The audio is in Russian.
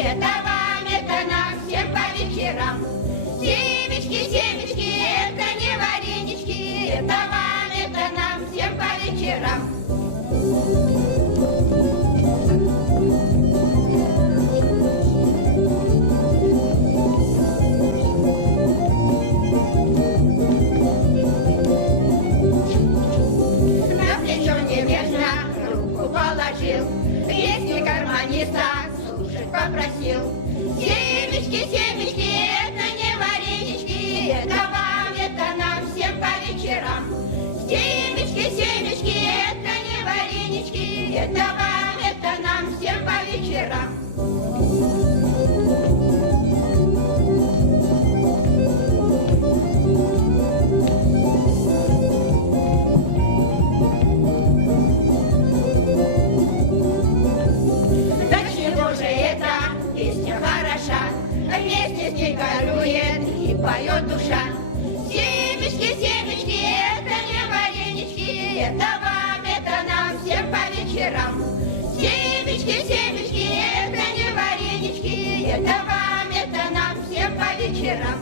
это вам, это нам, всем по вечерам. Семечки, семечки, это не варенички, это вам, это нам, всем по вечерам. На плечо небрежно руку положил, песни гармониста слушать попросил. Семечки, семечки, это не варенички, это вам, это нам, всем по вечерам. Семечки, семечки, это не варенички, это вам, это нам, всем по вечерам. Да чего же эта песня хороша, вместе с ней горюет и поет душа. Семечки, семечки, это не варенички, это вам, это нам, всем по вечерам. Семечки, семечки, это не варенички, это вам, это нам, всем по вечерам.